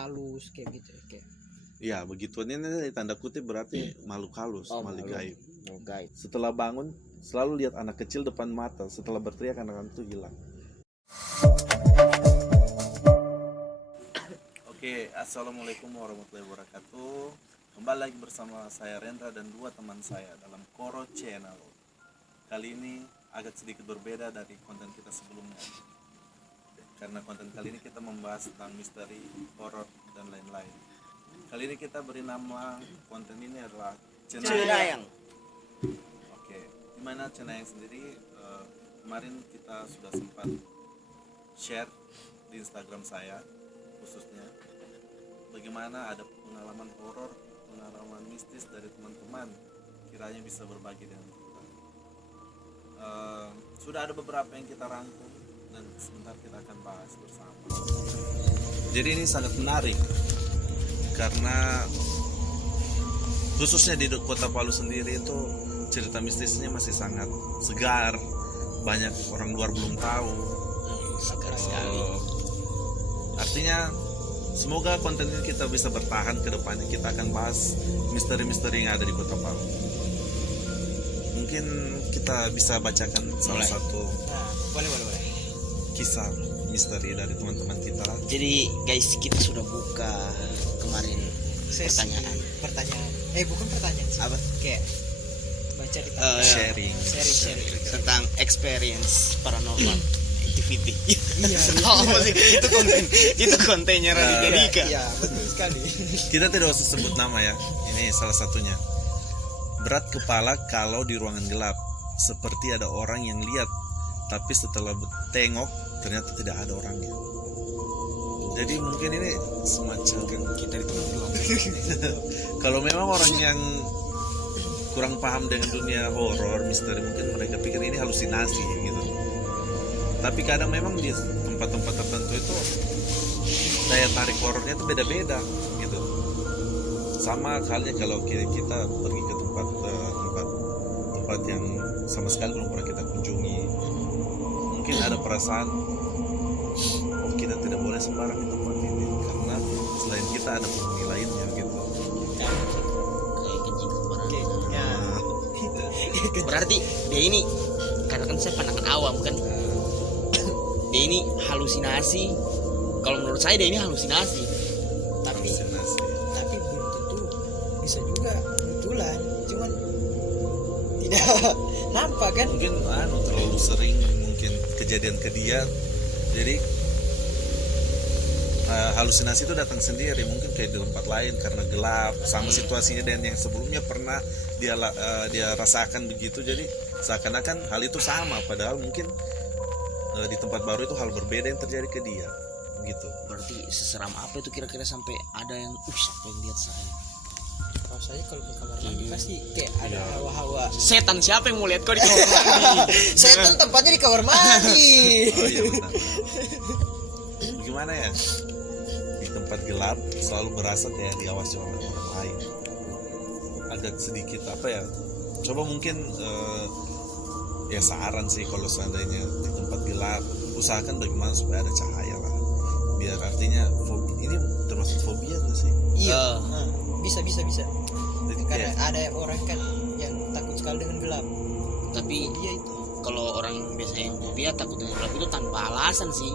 halus kayak gitu kayak. Ya begituan ini tanda kutip berarti makhluk halus, makhluk gaib. Gaib. Setelah bangun selalu lihat anak kecil depan mata, setelah berteriak anak-anak itu hilang. Oke, assalamualaikum warahmatullahi wabarakatuh. Kembali lagi bersama saya Rendra dan dua teman saya dalam Koro Channel. Kali ini agak sedikit berbeda dari konten kita sebelumnya, karena konten kali ini kita membahas tentang misteri, horor dan lain-lain. Kali ini kita beri nama konten ini adalah Cenayang. Oke, dimana Cenayang sendiri kemarin kita sudah sempat share di Instagram saya khususnya bagaimana ada pengalaman horor, pengalaman mistis dari teman-teman, kiranya bisa berbagi dengan kita. Sudah ada beberapa yang kita rangkum dan sebentar kita akan bahas bersama. Jadi ini sangat menarik karena khususnya di kota Palu sendiri itu cerita mistisnya masih sangat segar, banyak orang luar belum tahu. Segar sekali. Artinya semoga konten ini kita bisa bertahan ke depannya. Kita akan bahas misteri-misteri yang ada di kota Palu. Mungkin kita bisa bacakan salah satu Boleh. kisah misteri dari teman-teman kita. Jadi guys, kita sudah buka kemarin pertanyaan. Bukan pertanyaan sih. Apa? Kayak baca di Sharing Tentang experience paranormal activity. Iya. Itu kontennya Raditya Dika. Iya, betul sekali. Kita tidak usah sebut nama ya. Ini salah satunya. Berat kepala kalau di ruangan gelap, seperti ada orang yang lihat, tapi setelah tengok ternyata tidak ada orangnya. Jadi mungkin ini semacam Kita di tempat gelap. kalau memang orang yang kurang paham dengan dunia horor, misteri, mungkin mereka pikir ini halusinasi gitu. Tapi kadang memang di tempat-tempat tertentu itu daya tarik horornya itu beda-beda gitu. Sama halnya kalau kita pergi ke tempat yang sama sekali belum pernah kita kunjungi, mungkin ada perasaan kita tidak boleh sembarang di tempat ini karena selain kita ada penghuni lainnya gitu. Kayak kencing kemarin. Ya. Berarti dia ini, karena kan saya pandangan awam kan, dia ini halusinasi. Kalau menurut saya dia ini halusinasi. Tapi Halusinasi. belum tentu bisa juga kebetulan, cuman tidak nampak kan. Mungkin terlalu sering mungkin kejadian ke dia, jadi halusinasi itu datang sendiri, mungkin kayak di tempat lain karena gelap, sama situasinya dan yang sebelumnya pernah dia rasakan begitu, jadi seakan-akan hal itu sama, padahal mungkin di tempat baru itu hal berbeda yang terjadi ke dia gitu. Berarti seseram apa itu kira-kira sampai ada yang sampai lihat saya? Kalau saya kalau ke kamar mandi pasti kayak ada hawa-hawa. Setan siapa yang mau lihat kau di kamar mandi? Setan tempatnya di kamar mandi. Oh iya benar. Bagaimana ya? Di tempat gelap selalu berasa kayak diawasi oleh orang lain. Agak sedikit apa ya? Coba mungkin ya saran sih kalau seandainya di tempat gelap usahakan bagaimana supaya ada cahaya lah. Biar artinya ini termasuk fobia nggak sih? Iya. Bisa. Jadi Karena kayak ada orang kan yang takut sekali dengan gelap. Tapi Dia itu. kalau orang biasanya yang fobia takut dengan gelap itu tanpa alasan sih.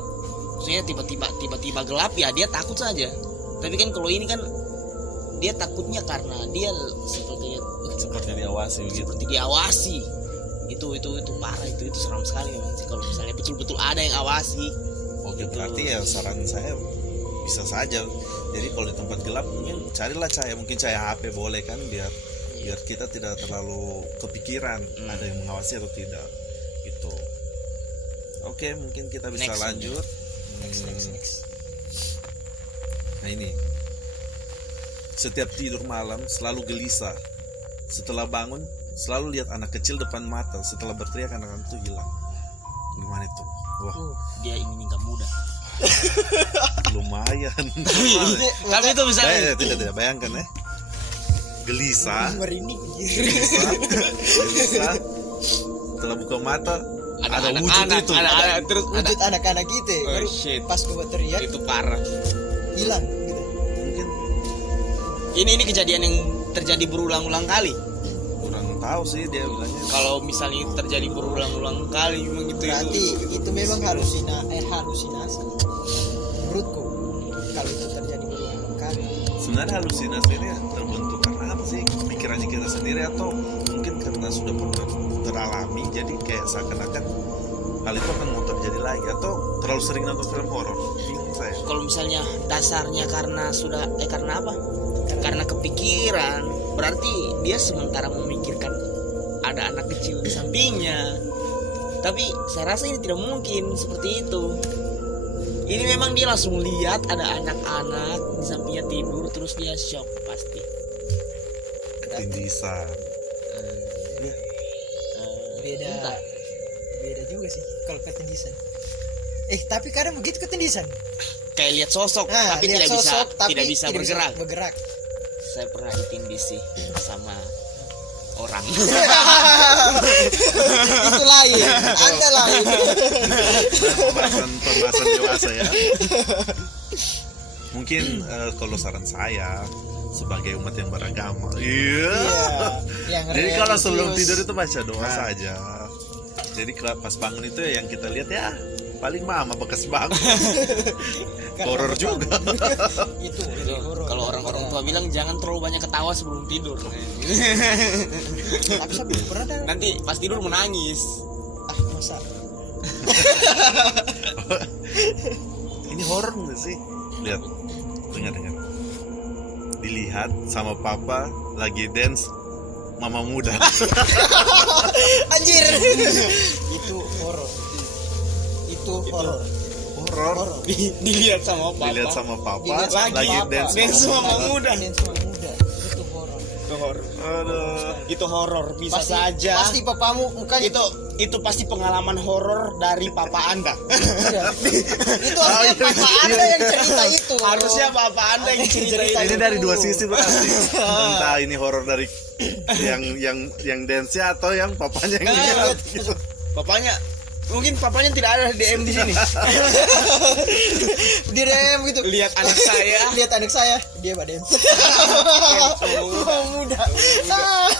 Maksudnya tiba-tiba gelap ya dia takut saja. Tapi kan kalau ini kan dia takutnya karena dia seperti diawasi begitu. seperti diawasi. Itu parah, itu seram sekali memang sih kalau misalnya betul-betul ada yang awasi. Oke, berarti ya saran saya bisa saja. Jadi kalau di tempat gelap mungkin carilah cahaya, mungkin cahaya HP boleh kan, biar kita tidak terlalu kepikiran ada yang mengawasi atau tidak gitu. Oke, mungkin kita bisa Next. lanjut. Next. Nah ini, setiap tidur malam selalu gelisah. Setelah bangun selalu lihat anak kecil depan mata, setelah berteriak anak-anak itu hilang. Gimana itu? Wah, Dia ingin nikah muda. lumayan. Tapi itu bisa Tidak bayangkan ya. Gelisah. Merinding. Gelisah. Setelah buka mata ada wujud anak-anak, itu. terus Wujud anak-anak kita. Oh, Baru shit. pas gua teriak itu parah. hilang gitu. Ini kejadian yang terjadi berulang-ulang kali. Kurang tahu sih dia bilangnya. Kalau misalnya terjadi berulang-ulang kali memang gitu Berarti itu memang halusinasi. Menurutku kalau itu terjadi berulang kali. Sebenarnya halusinasi ini terbentuk karena apa sih? Pikirannya kita sendiri atau mungkin karena sudah pernah teralami jadi kayak seakan-akan hal itu akan mau terjadi lagi, atau terlalu sering nonton film horor. Bingung saya. Kalau misalnya dasarnya karena apa? Karena kepikiran, berarti dia sementara memikirkan ada anak kecil di sampingnya. Tapi saya rasa ini tidak mungkin seperti itu. Ini memang dia langsung lihat ada anak-anak di sampingnya tidur, terus dia shock pasti. Ketindisan. Entah. Beda juga sih kalau ketindisan. Tapi kadang begitu ketindisan. Kayak lihat sosok, tapi lihat tidak sosok, bisa tapi tidak bisa tidak bergerak. Saya pernah ditindis sih sama orang. Itu lain, Anda lain. Pembahasan dewasa ya. Mungkin kalau saran saya sebagai umat yang beragama, Yang jadi kalau sebelum religius. tidur itu baca doa saja. Jadi pas bangun itu yang kita lihat ya paling mama bekas bangun. Horor juga. Itu horor. Kalau orang-orang tua bilang jangan terlalu banyak ketawa sebelum tidur. Tapi saya belum pernah ada. Nanti pas tidur menangis. Masa? Ini horor nggak sih? Lihat, dengar. Dilihat sama papa lagi dance mama muda. Anjir. Itu horor. Horor. Dilihat sama papa. Dilihat sama papa Dilihat sama lagi papa. dance Dance mama mama muda. Dance mama muda. Itu horor. Itu horor. Aduh. Itu horor bisa saja. Pasti papamu mukanya Itu pasti pengalaman horor dari papa Anda. itu harusnya papa Anda yang cerita itu. Harusnya papa Anda yang cerita itu. Ini dari dua sisi berarti. Entah ini horor dari yang dance-nya atau yang papanya yang lihat. Papanya mungkin papanya tidak ada DM di sini. Di DM gitu. Lihat anak saya. Lihat anak saya, dia badan. Muda.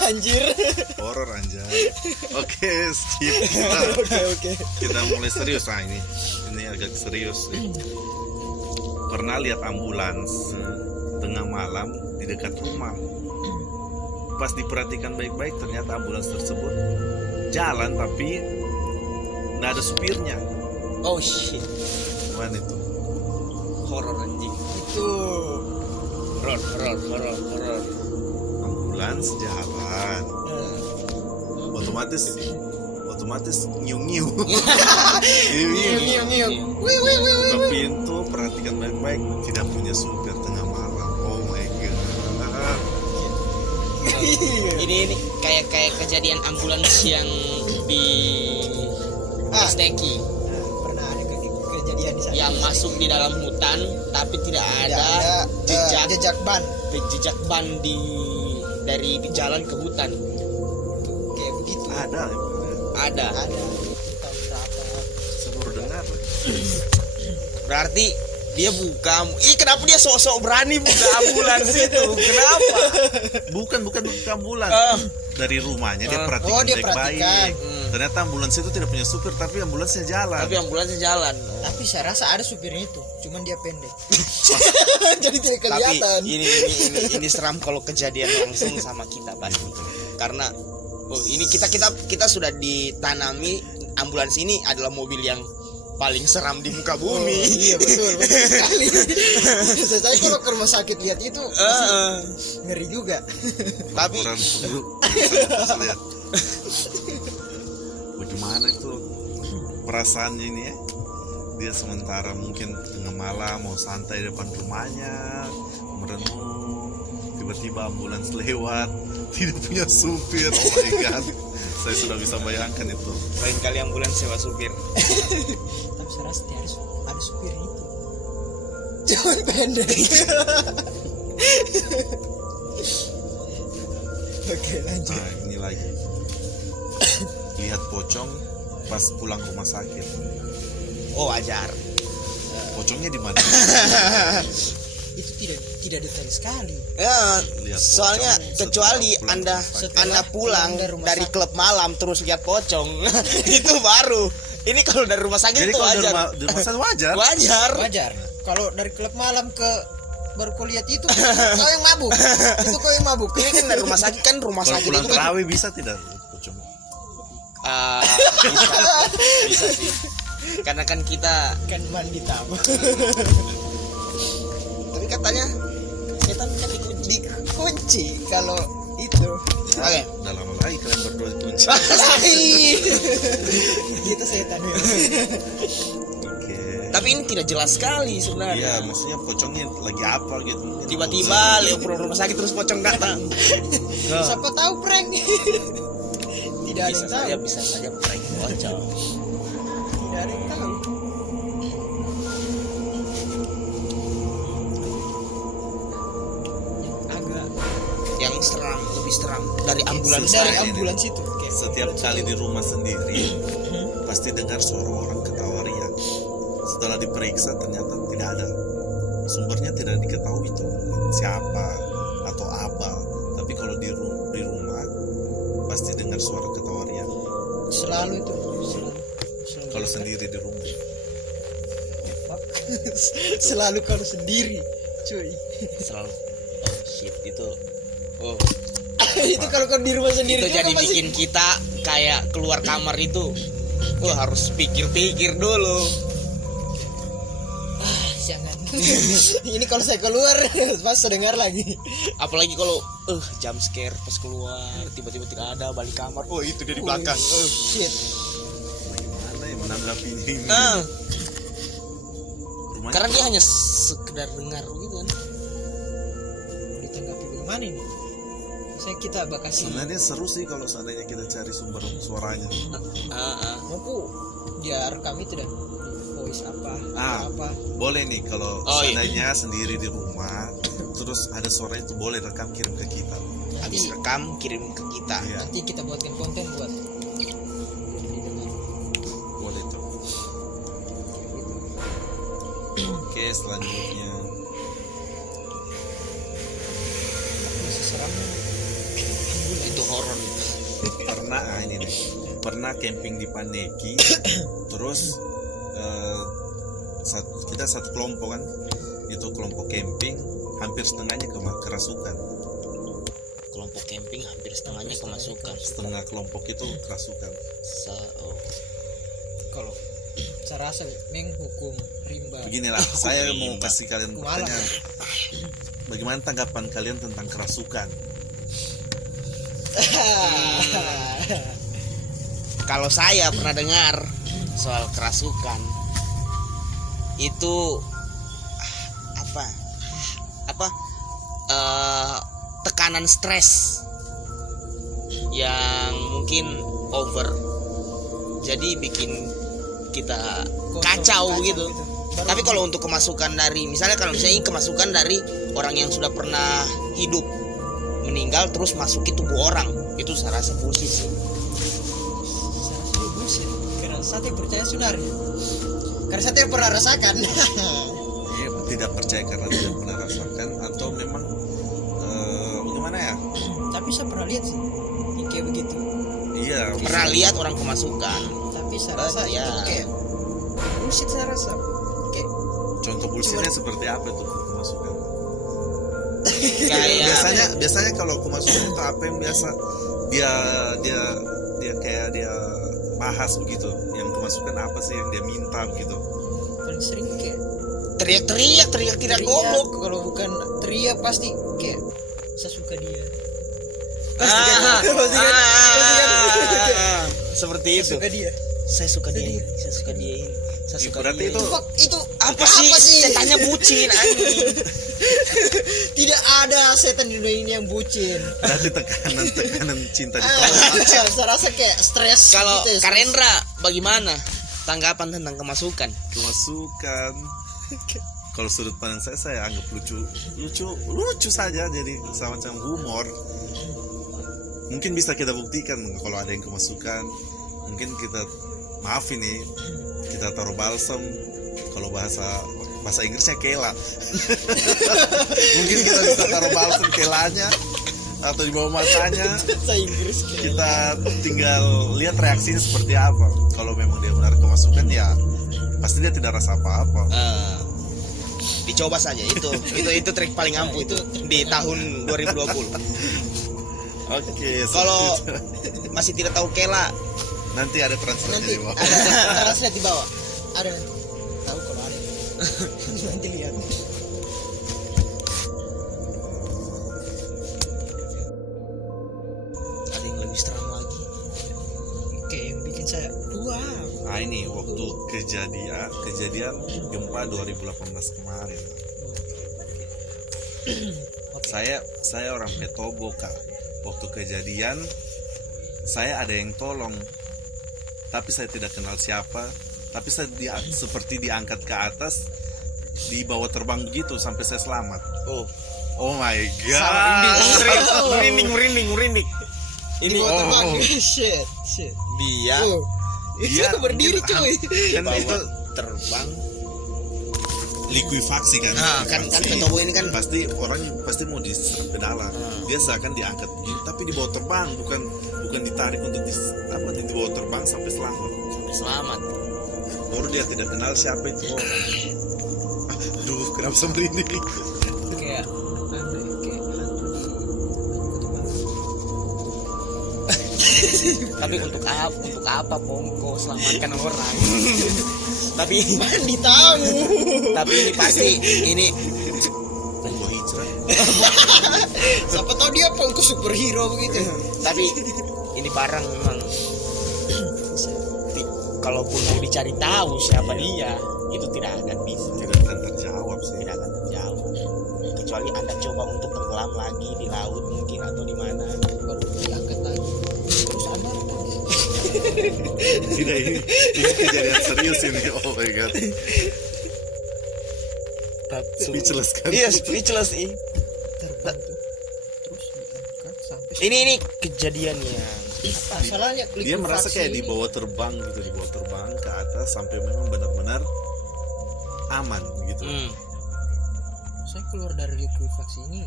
Anjir. Horor anjay. Oke, skip. Oke. Kita mulai serius. Nah, ini agak serius nih. Pernah lihat ambulans tengah malam di dekat rumah. Pas diperhatikan baik-baik ternyata ambulans tersebut jalan tapi nggak ada supirnya. Oh shit. Mana itu? Horor anjing. Itu Horor. Ambulans jalan. Otomatis nyiu. nyium. Buka pintu, perhatikan baik-baik, tidak punya supir tengah malam. Oh my god. Ini kayak kejadian ambulans yang di Steki Pernah ada kejadian di sana. yang masuk di dalam hutan tapi tidak Tidak ada jejak ban. ban dari di jalan ke hutan. Kayak begitu. Ada. Ada. Tahun berapa? Saya baru dengar. Berarti dia buka. Kenapa dia sok-sok berani buka ambulans itu? Kenapa? Bukan ambulans. Dari rumahnya dia perhatikan Oh, dia baik-baik. perhatikan. Ternyata ambulans itu tidak punya supir tapi ambulansnya jalan. Tapi ambulansnya jalan. Tapi saya rasa ada supirnya itu, cuman dia pendek. Jadi tidak Tapi kelihatan. ini seram kalau kejadian langsung sama kita pasti. Karena ini kita sudah ditanami ambulans ini adalah mobil yang paling seram di muka bumi. Iya betul sekali. Saya kalau ke rumah sakit lihat itu ngeri juga. Tapi Orang dulu lihat. Bagaimana itu perasaannya ini ya? Dia sementara mungkin tengah malam mau santai depan rumahnya, merenung, tiba-tiba ambulans lewat, tidak punya supir. Oh my god, saya sudah bisa bayangkan itu. lain kali ambulans sewa supir. Tapi saya rasa dia ada supirnya itu. Cuman pendek. Oke lanjut. Nah, ini lagi. Lihat pocong pas pulang rumah sakit. Oh wajar. Pocongnya di mana? itu tidak detail sekali. Ya, Lihat soalnya pocong kecuali setelah pulang anda rumah sakit. anda pulang Pulang dari rumah dari sakit. klub malam terus lihat pocong, itu baru. Ini kalau dari rumah sakit Jadi itu kalau wajar. di rumah sakit wajar. Wajar. Wajar. Kalau dari klub malam ke baru kau lihat itu kau yang mabuk. Itu kau yang mabuk. Ini kan dari rumah sakit kan rumah Kalau sakit pulang itu kan terawih bisa tidak pocong? bisa sih. Karena kan kita Kan mandi tamu. tapi katanya setan kan dikunci. Dikunci kalau itu. Oke. Udah lama lagi kalian berdua dikunci. Kita setan ya. Oke. Tapi ini tidak jelas sekali Iya, sebenarnya. maksudnya pocongnya lagi apa gitu. Mungkin Tiba-tiba lewat pulang rumah sakit terus pocong datang. Siapa tahu prank. Tidak ada Bisa yang tahu. saja prank pocong. Tidak ada yang tahu. Agak Yang seram, lebih seram dari ambulans. dari Saya ini. ambulans itu. Oke. setiap kali di rumah sendiri pasti dengar suara orang ketawa riak. Setelah diperiksa ternyata tidak ada. Sumbernya tidak diketahui itu siapa atau apa. Tapi kalau di rumah pasti dengar suara ketawa riak. Selalu itu. Selalu. Kalau sendiri di rumah. Fuck. Selalu kalau sendiri, cuy. Selalu. Oh shit itu. Oh, Itu kalau kau di rumah sendiri itu juga jadi masih- bikin kita kayak keluar kamar itu. Harus pikir-pikir dulu. Jangan. Ini kalau saya keluar pas dengar lagi. Apalagi kalau jump scare pas keluar tiba-tiba tidak ada balik kamar. Oh, itu dia di belakang. Shit. Bagaimana ya menanggapi ini? Rumahnya Karena dia hanya sekedar dengar gitu kan. Ditanggapi bagaimana ini? Saya kita bakasi. sebenarnya seru sih kalau seandainya kita cari sumber suaranya. Mampu dia rekam itu dan voice apa apa. Boleh nih kalau Oh, iya. seandainya sendiri di rumah terus ada suara itu boleh rekam kirim ke kita. Habis rekam kirim ke kita. Iya, Nanti kita buatkan konten buat boleh tuh. Oke, selanjutnya masih seram. Itu horor. pernah ini nih. Pernah camping di Paneki. Terus kita satu kelompok kan. Itu kelompok camping hampir setengahnya kerasukan. Kelompok camping hampir setengahnya kemasukan. Setengah kelompok itu kerasukan. Kalau saya rasa menghukum rimba. Beginilah, saya mau kasih kalian Kumalah. pertanyaan. Bagaimana tanggapan kalian tentang kerasukan? Kalau saya pernah dengar soal kerasukan itu tekanan stres yang mungkin over, jadi bikin kita kacau gitu. Baru- Tapi kalau untuk kemasukan dari misalnya ini kemasukan dari orang yang sudah pernah hidup meninggal terus masuki tubuh orang, itu saya rasa bullshit sih. saya rasa dia bullshit. Karena saya tidak percaya sunari. Karena saya tidak pernah rasakan. Iya, tidak percaya karena tidak pernah rasakan atau memang bagaimana ya? Tapi saya pernah lihat sih yang kayak begitu. Iya, Pernah lihat orang kemasukan. Tapi saya rasa Ya. itu kayak bullshit. Saya rasa kayak contoh bullshitnya seperti apa tuh kemasukan? Kayak Biasanya kalau kemasukan itu apa yang biasa dia kayak dia bahas begitu. Yang kemasukan apa sih yang dia minta begitu? paling sering kayak teriak tidak goblok. Kalau bukan teriak pasti kayak saya suka dia. Seperti Saya itu. suka dia. Saya suka dia ini. Saya suka dia ini. Saya suka Berarti dia itu ini. Fuck, itu apa sih? Setannya bucin anjing. tidak ada setan di dunia ini yang bucin. berarti tekanan cinta ditolak. Saya rasa kayak stres. Kalau gitu ya, stres. Karendra bagaimana tanggapan tentang kemasukan? Kemasukan. Kalau sudut pandang saya anggap lucu saja, jadi semacam humor. Mungkin bisa kita buktikan kalau ada yang kemasukan. Mungkin kita maaf ini kita taruh balsam. Kalau bahasa bahasa Inggrisnya Kela. Mungkin kita bisa taruh balsam Kelanya atau di bawah matanya. Bahasa Inggris Kita tinggal lihat reaksinya seperti apa. Kalau memang dia benar kemasukan ya pasti dia tidak rasa apa-apa. Dicoba saja itu trik paling ampuh itu di tahun 2020. Oke, Kalau masih tidak tahu Kela, nanti ada translate nanti di bawah. ada translate di bawah. Ada nanti. Tahu kalau ada. Nanti lihat. ada yang lebih seram lagi. Oke, yang bikin saya wow. Nah ini waktu kejadian gempa 2018 kemarin. Saya orang Petobo Kak. Waktu kejadian saya ada yang tolong, tapi saya tidak kenal siapa. Tapi saya seperti diangkat ke atas, dibawa terbang begitu sampai saya selamat. Oh my god. Merinding. Ini Terbang. Shit. dia Itu berdiri cuy. Kan bawa itu terbang. likuifaksi kan. Kan Petobo ini kan pasti orang pasti mau diserap ke dalam. Dia seakan diangkat begini, tapi dibawa terbang, bukan ditarik untuk dibawa terbang sampai selamat. Baru dia tidak kenal siapa itu orang. Aduh, kenapa saya merinding? Kayak tapi untuk apa Pongko selamatkan orang? tapi tahu. tapi ini pasti ini Pongko hijrah. Siapa tahu dia pengku superhero begitu. tapi ini barang memang kalaupun mau dicari tahu siapa dia itu tidak akan bisa, Tidak akan terjawab sih. tidak akan terjawab kecuali Anda coba untuk tenggelam lagi di laut mungkin atau di mana. Baru diangkat lagi. Terus Anda Tidak, ini kejadian serius ini. Oh my god. Speechless kan? Iya speechless ih. terbang tuh. Terus diangkat sampai Ini kejadian yang masalahnya Dia merasa kayak ini. dibawa terbang ke atas sampai memang benar-benar aman gitu. Saya keluar dari likuifaksi ini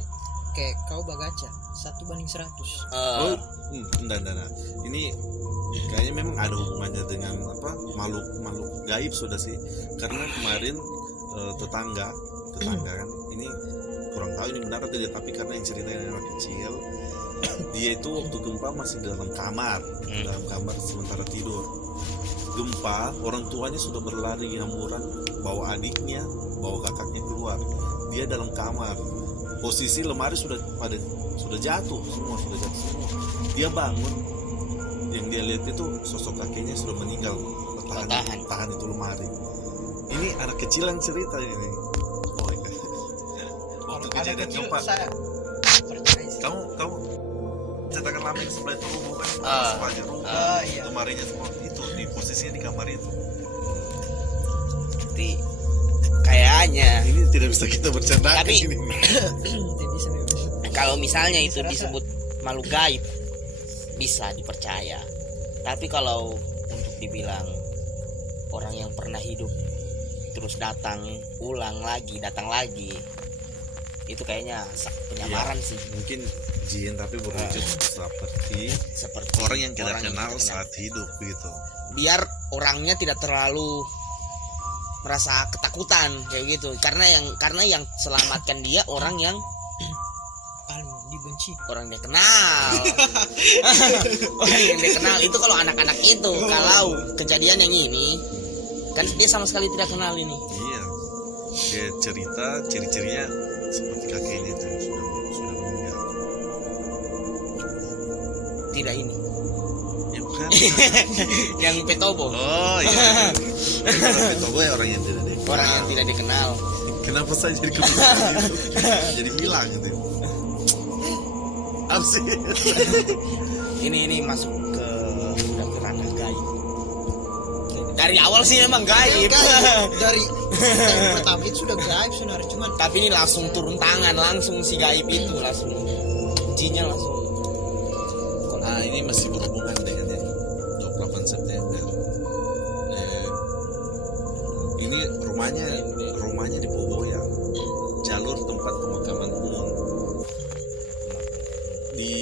kayak kau bagaca 1:100. Oh, enggak. Ini kayaknya memang ada hubungannya dengan makhluk gaib sudah sih. Karena kemarin tetangga kan ini kurang tahu ini benar atau tidak, tapi karena yang ceritanya anak kecil, dia itu waktu gempa masih dalam kamar sementara tidur. Gempa, orang tuanya sudah berlari hamuran, bawa adiknya, bawa kakaknya keluar. Dia dalam kamar. Posisi lemari sudah jatuh semua. Dia bangun, yang dia lihat itu sosok kakeknya sudah meninggal, tahan itu lemari. Ini anak kecil yang cerita ini. Oh my god. Waktu kejadian gempa, Saya percaya sih. kamu cetakan lama yang sebelah itu rubuh kan? Sebelahnya rubuh. Iya. Lemarinya semua itu di posisinya di kamar itu. Jadi kayaknya Ini tidak bisa kita bercandakan Tapi- ini. Tidak bisa. kalau misalnya itu disebut makhluk gaib bisa dipercaya. Tapi kalau untuk dibilang orang yang pernah hidup terus datang lagi itu kayaknya penyamaran sih, Mungkin jin tapi berwujud seperti seperti orang yang kita orang yang kenal kita saat hidup gitu. biar orangnya tidak terlalu merasa ketakutan kayak gitu, karena yang selamatkan dia orang yang Paling dibenci. orang dia kenal. Orang yang dia kenal itu kalau anak-anak itu. Kalau kejadian yang ini kan dia sama sekali tidak kenal ini. Iya. Dia cerita ciri-cirinya seperti kakeknya itu yang sudah meninggal. Tidak ini Ya bukan. yang Petobo, Oh iya. Orang Petobo ya orang yang tidak dikenal. orang yang tidak dikenal. Kenapa saya jadi kepikiran itu? Jadi hilang gitu. Apa sih? Ini masuk ke udah ke ranah gaib. Dari awal sih memang gaib. Dari yang pertama itu sudah gaib sebenarnya, cuman Tapi ini langsung turun tangan, langsung si gaib itu langsung jinnya langsung. Nah ini masih berhubungan dengan yang 28 September. Ini rumahnya rumahnya di Poboya, jalur tempat pemakaman umum. Di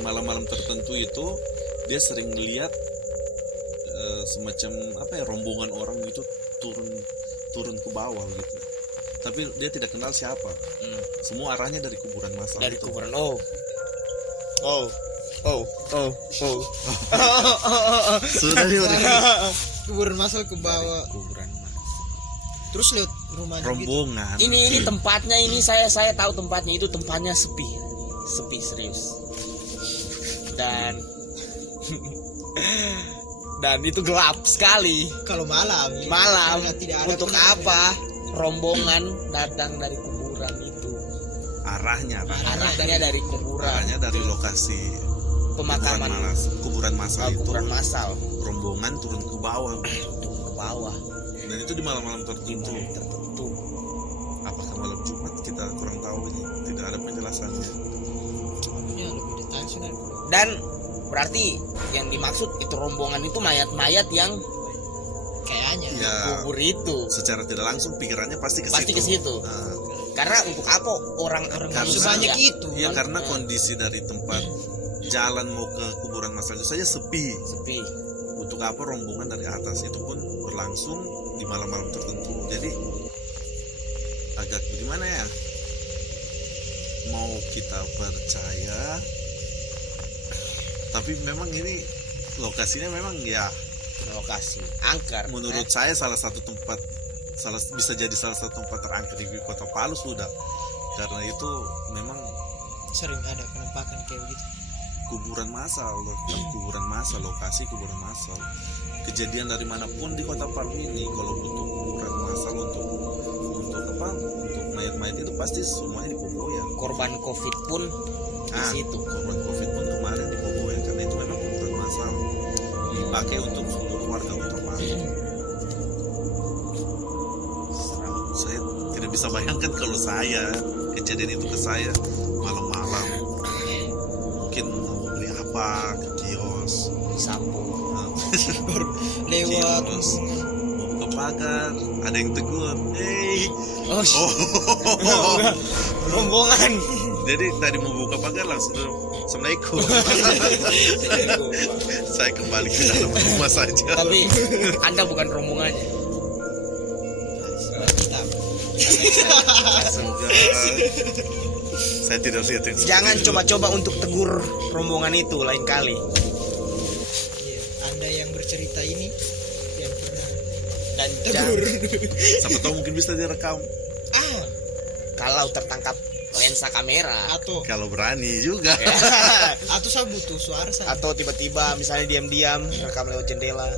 malam-malam tertentu itu dia sering lihat semacam apa ya, rombongan orang gitu turun ke bawah gitu. Tapi dia tidak kenal siapa. Semua arahnya dari kuburan masal. Dari itu. kuburan. Sudah dia kuburan masal ke bawah. Kuburan masal. Terus lihat rumahnya gitu. rombongan. Ini tempatnya, ini saya tahu tempatnya, itu tempatnya sepi serius. Dan itu gelap sekali. Kalau malam. Ya. Malam. Karena tidak ada Untuk pengaruh. apa rombongan datang dari kuburan itu? Arahnya Arahnya dari kuburan. arahnya dari lokasi Pemakaman kuburan masal itu. kuburan masal Rombongan turun ke bawah. ke bawah. Dan itu di malam-malam tertentu. Tertentu. Apakah malam Jumat kita kurang tahu, ini tidak ada penjelasannya. Ya, lebih detail sih dari Dan berarti yang dimaksud itu rombongan itu mayat-mayat yang kayaknya. Ya, kubur itu. secara tidak langsung pikirannya pasti ke Pasti ke situ. Nah, Karena untuk apa orang Karena- Sebanyak itu. ya karena Nah. kondisi dari tempat jalan mau ke kuburan masal itu saja sepi. sepi. Untuk apa rombongan dari atas itu pun berlangsung di malam-malam tertentu. Jadi agak gimana ya? Mau kita percaya, tapi memang ini lokasinya memang ya Lokasi angker. menurut saya bisa jadi salah satu tempat terangkat di kota Palu sudah, karena itu memang Sering ada penampakan kayak gitu. kuburan massal, lokasi kuburan massal. Kejadian dari manapun di kota Palu ini, kalau butuh kuburan massal untuk mayat-mayat itu pasti semuanya di Poboya. Korban COVID pun di situ. Korban COVID pun kemarin di Poboya, karena itu memang kuburan massal dipakai untuk seluruh warga kota Palu. Saya tidak bisa bayangkan kalau kejadian itu ke saya malam-malam, mungkin mau beli apa ke kios, Disapu. Lewat. kios mau buka pagar, ada yang tegur, hey, Oh, oh. rombongan. Jadi tadi mau buka pagar langsung tuh, Assalamualaikum. Saya kembali ke dalam rumah saja. Tapi Anda bukan rombongannya. Hitam. Enggak. Saya tidak lihat yang seperti Jangan itu. coba-coba untuk tegur rombongan itu lain kali. Iya, Anda yang bercerita ini yang pernah Dan tegur. Siapa tahu mungkin bisa direkam kalau tertangkap lensa kamera atau kalau berani juga. saya butuh suara saya. atau tiba-tiba misalnya diam-diam rekam lewat jendela.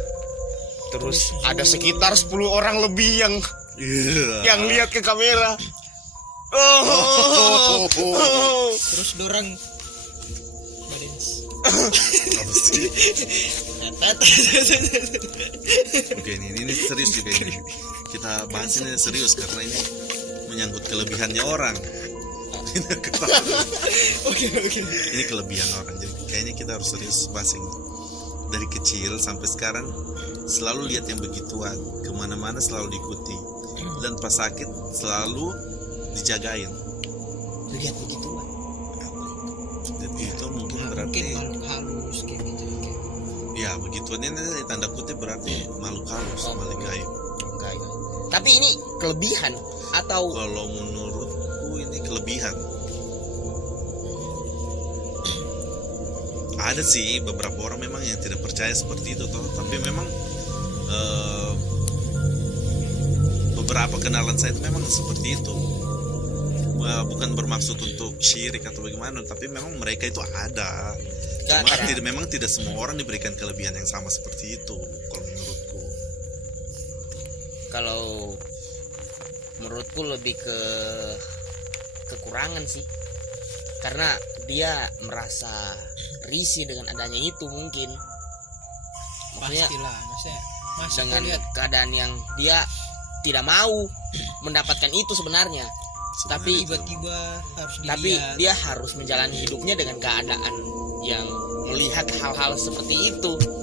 Terus ada sekitar 10 orang lebih Iya. yang lihat ke kamera. Oh. Terus dorang badens. Apa sih? Oke, ini serius juga ini. Kita bahas ini serius karena ini menyangkut kelebihannya orang. Oke. Ini kelebihan orang. Jadi kayaknya kita harus serius bahas ini. Dari kecil sampai sekarang selalu lihat yang begituan, kemana-mana selalu diikuti, dan pas sakit selalu dijagain. Lihat begitu. Jadi itu mungkin Mungkin berarti makhluk halus kayak gitu. ya begituan ini tanda kutip berarti makhluk halus, makhluk gaib. Enggak. Tapi ini kelebihan atau Kalau menurutku ini kelebihan. Ada sih beberapa orang memang yang tidak percaya seperti itu toh, tapi memang beberapa kenalan saya itu memang seperti itu. Bukan bermaksud untuk syirik atau bagaimana, tapi memang mereka itu ada. Cuma Karena- memang tidak semua orang diberikan kelebihan yang sama seperti itu kalau menurutku. kalau menurutku lebih ke kekurangan sih, karena dia merasa risih dengan adanya itu mungkin, maksudnya Pastilah, masa dengan lihat keadaan yang dia tidak mau mendapatkan itu sebenarnya, tapi tiba-tiba harus dilihat. tapi dia harus menjalani hidupnya dengan keadaan yang melihat hal-hal seperti itu. Kalau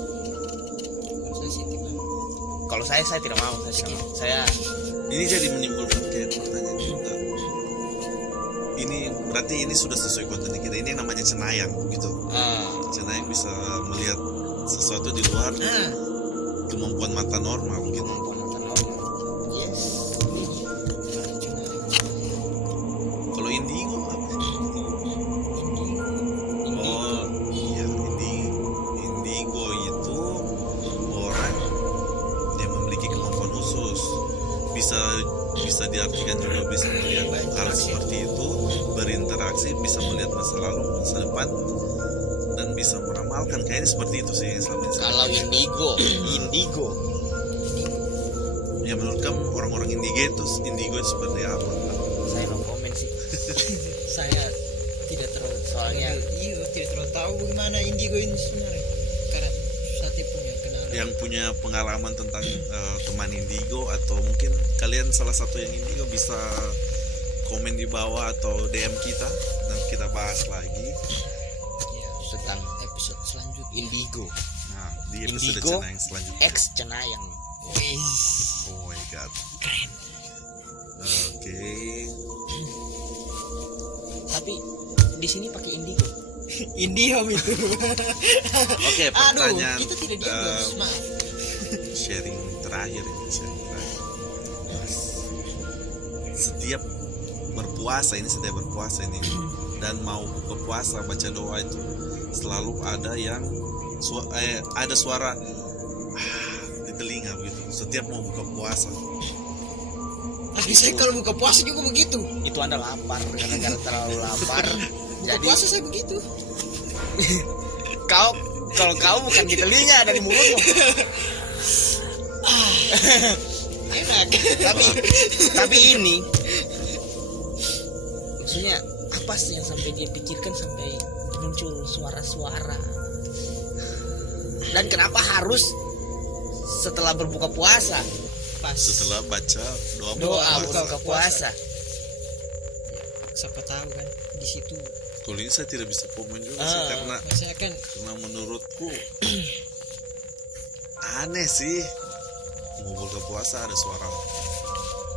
saya sih tidak. Kalau saya tidak mau, saya Ini jadi menimbulkan kayak pertanyaan juga. Ini berarti ini sudah sesuai konten kita. Ini yang namanya cenayang gitu. Cenayang bisa melihat sesuatu di luar kemampuan mata normal gitu. Kemampuan mata normal. Yes. Kalau indigo apa? Oh iya, indigo itu orang yang memiliki kemampuan khusus. Bisa diartikan juga bisa melihat hal seperti itu, berinteraksi, bisa melihat masa lalu, masa depan, dan bisa meramalkan. Kayaknya seperti itu sih yang selama ini. Kalau indigo. Ya menurut kamu orang-orang indigo itu seperti apa? Saya no comment sih. Saya tidak terlalu Soalnya tidak terlalu tahu bagaimana indigo ini sebenarnya. Karena saya punya kenalan. Yang punya pengalaman tentang teman indigo, atau mungkin kalian salah satu yang indigo, bisa komen di bawah atau DM kita dan kita bahas lagi. Ya, tentang episode selanjutnya. indigo. Nah, di episode Indigo Cenayang selanjutnya. X cenayang. Oh my god. Oke. Tapi di sini pakai indigo. Indium itu. Oke, Aduh, pertanyaan kita tidak diam. Maaf. sharing terakhir ini, Setiap berpuasa ini dan mau buka puasa baca doa itu selalu ada yang ada suara di telinga begitu setiap mau buka puasa. Tapi saya kalau buka puasa juga begitu. Itu Anda lapar gara-gara terlalu lapar. Buka Jadi puasa saya begitu. kalau kau bukan di telinga, dari mulutmu. Enak. Tapi ini maksudnya apa sih yang sampai dia pikirkan sampai muncul suara-suara? Dan kenapa harus setelah berbuka puasa? Pas Setelah baca Doa buka berbuka puasa. siapa tahu kan di situ. Kalau ini saya tidak bisa komen juga sih, karena Saya kan menurutku aneh sih mau buka puasa ada suara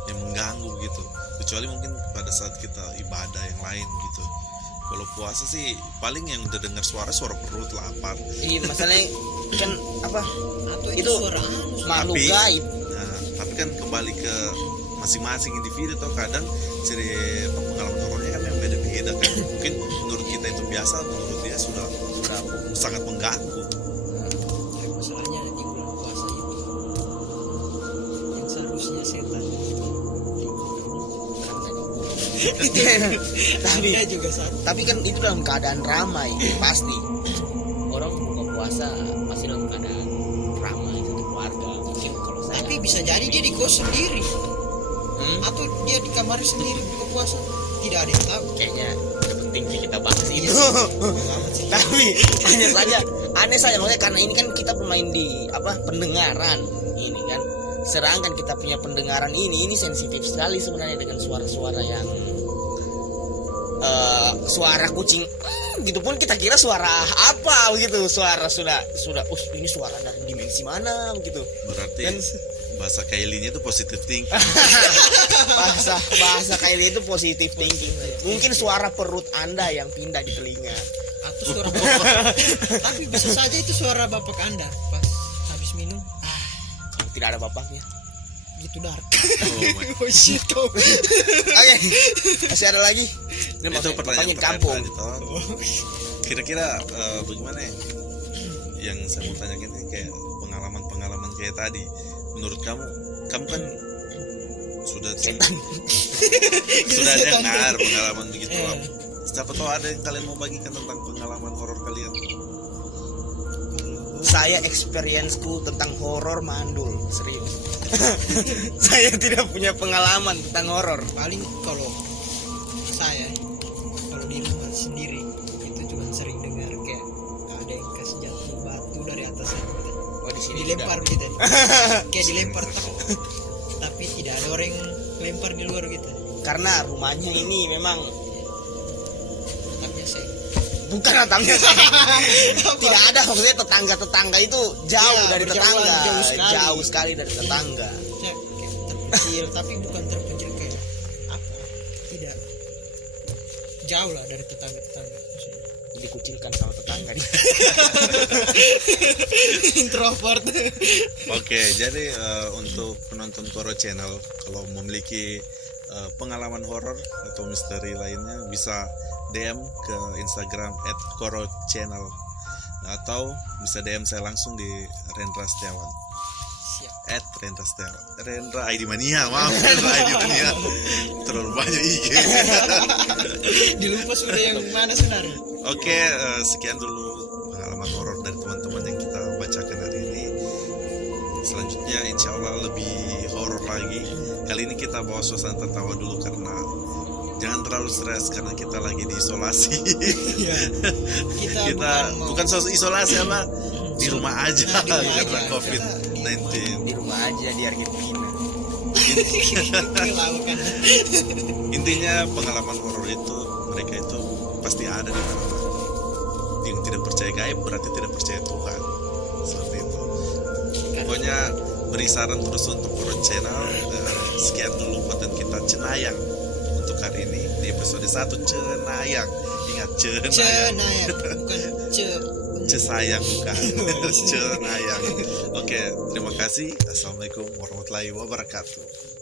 yang mengganggu gitu, kecuali mungkin pada saat kita ibadah yang lain gitu. Kalau puasa sih paling yang udah dengar suara perut lapar. Iya, masalahnya kan apa? atau Itu suara makhluk Tapi- gaib. Nah, tapi kan kembali ke masing-masing individu, atau kadang ciri pengalaman horornya kan yang beda-beda kan. Mungkin menurut kita itu biasa, menurut dia sudah sangat mengganggu. masalahnya di bulan puasa itu yang seharusnya setan tapi dia juga satu. tapi kan itu dalam keadaan ramai, pasti orang buka puasa pasti dalam keadaan ramai satu keluarga. Mungkin kalau saya Tapi bisa jadi dia di kos sendiri atau dia di kamar sendiri buka puasa, tidak ada yang tahu. kayaknya tidak penting sih kita bahas itu. Amat sih. Tapi aneh saja maksudnya, karena ini kan kita bermain di pendengaran ini kan, sedangkan kita punya pendengaran ini sensitif sekali sebenarnya dengan suara-suara yang suara kucing gitu pun kita kira suara apa begitu, suara sudah ini suara dari dimensi mana begitu. Berarti Dan bahasa Kylie-nya itu positive thinking. bahasa kayak itu positif thinking. Mungkin suara perut Anda yang pindah di telinga. Atau suara bapak. Tapi bisa saja itu suara bapak Anda pas habis minum. Kalau tidak ada bapaknya. Gitu dark. Oh my. Oh shit kau. Oke, masih ada lagi. Ini Itu bapaknya pertanyaan kampung. tadi toh. Kira-kira bagaimana ya? Yang saya mau tanyakan ini kayak pengalaman kayak tadi. Menurut kamu kan sudah sudah Setan. dengar pengalaman begitu. Eh. Siapa tahu ada yang kalian mau bagikan tentang pengalaman horor kalian? Saya experience-ku tentang horor mandul, serius. Saya tidak punya pengalaman tentang horor. Paling kalau saya kalau di rumah sendiri itu cuma sering dengar kayak ada yang kasih jatuh batu dari atas Oh, di sini dilempar gitu. Kayak dilempar tapi tidak ada orang yang lempar di luar gitu. Karena rumahnya ini memang Tetapnya saya. bukan atapnya. Tidak ada, maksudnya tetangga itu jauh Iya, dari berjauhan, tetangga, jauh sekali. jauh sekali dari tetangga. Saya kayak terpencil, tapi bukan terpencil kayak apa, tidak, jauh lah dari tetangga maksudnya. Dikucilkan sama tetangga nih. Introvert. Oke, jadi untuk penonton Koro Channel, kalau memiliki pengalaman horor atau misteri lainnya bisa DM ke Instagram @korochannel atau bisa DM saya langsung di Rendra Setiawan. Siap. Rendra Setiawan. Rendra ID Mania, maaf Rendra ID Mania. Terlalu banyak IG. Dilupa sudah yang mana sebenarnya. Oke, sekian dulu pengalaman horor dari teman-teman yang kita bacakan hari ini. Selanjutnya insya Allah lebih horor lagi. Kali ini kita bawa suasana tertawa dulu karena jangan terlalu stres karena kita lagi diisolasi. Iya. Kita bukan isolasi apa, di rumah aja Nah, di rumah karena aja. COVID-19. Di rumah aja di Argentina. Melakukan. Intinya pengalaman horor itu mereka itu pasti ada di mana. Yang tidak percaya gaib berarti tidak percaya Tuhan. Seperti itu. Pokoknya beri saran terus untuk Koro Channel. Sekian dulu konten kita Cenayang untuk hari ini di episode 1 Cenayang. Ingat Cenayang. Cenayang, bukan Cesayang bukan. Cenayang. Oke, terima kasih. Assalamualaikum warahmatullahi wabarakatuh.